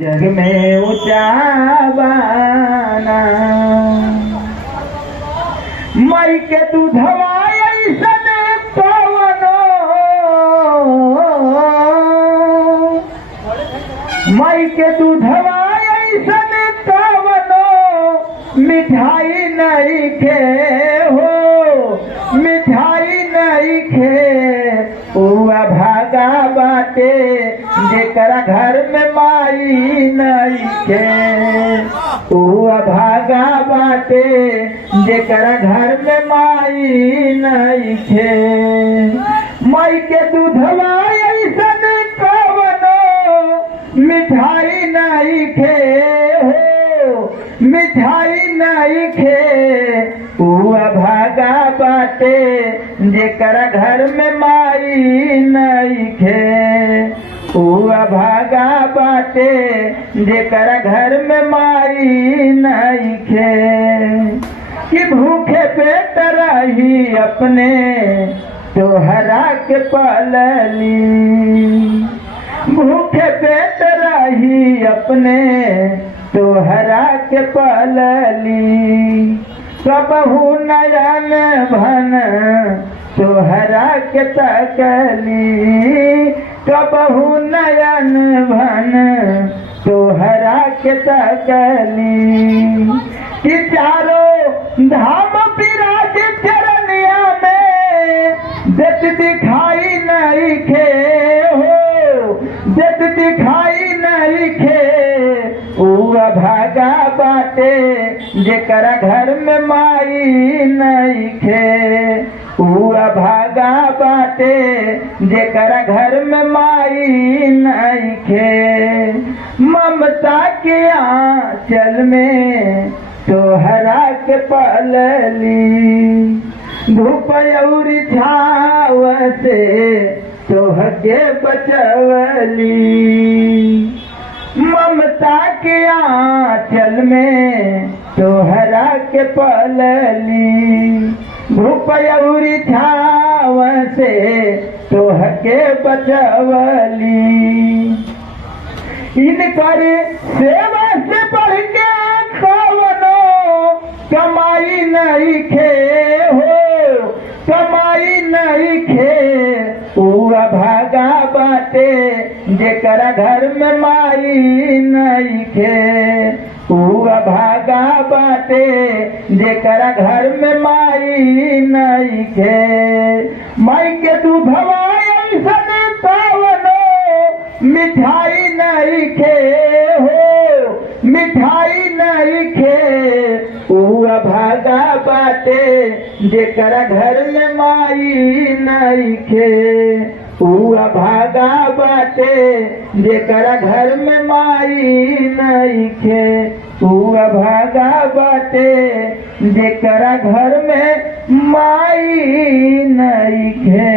जग में ऊंचा बाना मई के दूधवा ऐसन कवनो मई के दूधवा ऐसन कवनो मिठाई नहीं खे हो मिठाई नहीं खे उआ भागा बाटे जेकरा घर में माई नहीं खे उआ भागा बाटे जेकरा घर में माई नहीं खे माई के दूधवा ऐसन कवनो मिठाई नहीं खे हो मिठाई नहीं खे उआ भागा बाटे जेकरा घर में माई नहीं खे उआ भागा बाटे जेकरा घर में माई नहीं खे कि भूखे पेट रही अपने तोहरा के पलली भूखे पेट रही अपने तोहरा के पलली सबहु नयन भन तोहरा के तकली कबहु नयन भन तोहरा के तकली कि चारों धाम विराज चरनिया में जत दिखाई नहीं खे हो जत दिखाई नहीं खे उआ भागा बाटे जेकरा घर में माई नहीं खे उआ भागा बाटे जेकरा घर में माई नहीं खे ममता के आंचल में तोहरा के पलली धूप और छाव से तोहके बचवली ममता के आंचल में तोहरा के पलली धूप और छाव से तोहके बचवली इनकर सेवा से बढ़ के कवनो कमाई नहीं खे हो कमाई नहीं खे उआ भागा बाटे जेकरा घर में माई नहीं खे उआ भागा बाटे जेकरा घर में माई नहीं खे माई के दूधवा ऐसन कवनो मिठाई नहीं खे हो मिठाई नहीं खे उआ भागा बाटे जेकरा घर में माई नहीं खे उआ भागा बाटे जेकरा घर में माई नहीं खे उआ भागा बाटे जेकरा घर में माई नहीं खे।